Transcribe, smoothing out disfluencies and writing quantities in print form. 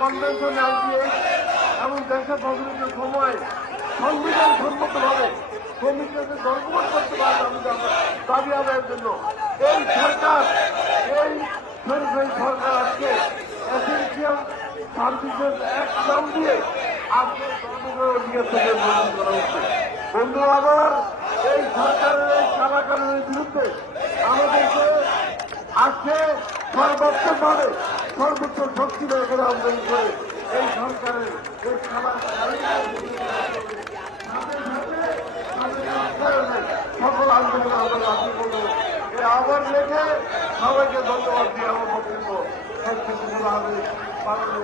Convention 98 এবং দেশের প্রচলিত সময় সংবিধান সম্মতভাবে শ্রমিকদের গর্ববোধ করতে পারবে আমাদের দাবি আদায়ের জন্য এই সরকার আজকে এসেন্সিয়াল সার্ভিসের এক নাম দিয়ে আজকে কর্মকর্তার অধিকার থেকে গ্রহণ করা হচ্ছে। বন্ধু আমার এই সরকারের এই কারাগারের বিরুদ্ধে আমাদেরকে আজকে সর্বোচ্চভাবে সর্বোচ্চ শক্তি বের করে আন্দোলন করে এই সরকারের এই সকল আন্দোলন আমরা বাতিল করব। এই আহ্বান রেখে সবাইকে ধন্যবাদ দিয়ে আমার বক্তব্য শেষ করতে হবে। বাংলাদেশ